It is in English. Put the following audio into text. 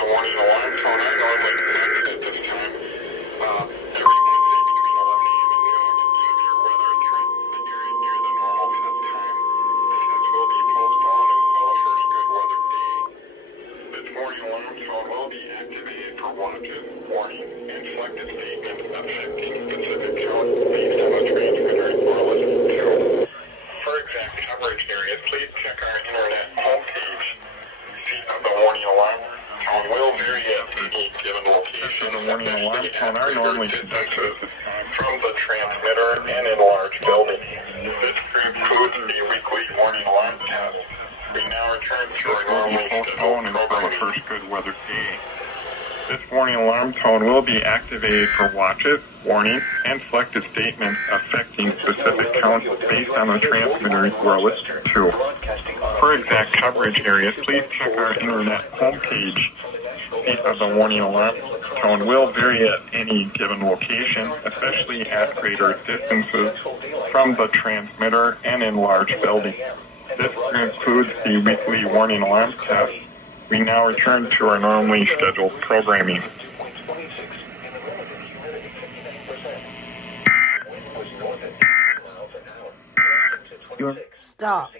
the warning alarm tone. I normally detect at this time. Every Wednesday between 11 a.m. and noon, severe weather trend near the normal set time. The test will be postponed until the first good weather day. This warning alarm tone will be activated for watches, warning, and selected statements affecting specific counts based on the transmitter or listened to. For exact coverage areas, please check our internet homepage. Receipt of the warning alarm tone will vary at any given location. The warning alarm tone are normally distances from the transmitter and in large buildings. This concludes the weekly warning alarm test. We now return to our normally scheduled until the programming. first good weather day. This warning alarm tone will be activated for watches, warning, and selected statements affecting specific counts based on the transmitter you are listening to. For exact coverage areas, please check our internet homepage. Receipt of the warning alarm tone will vary at any given location, especially at greater distances from the transmitter and in large buildings. This concludes the weekly warning alarm test. We now return to our normally scheduled programming. Stop.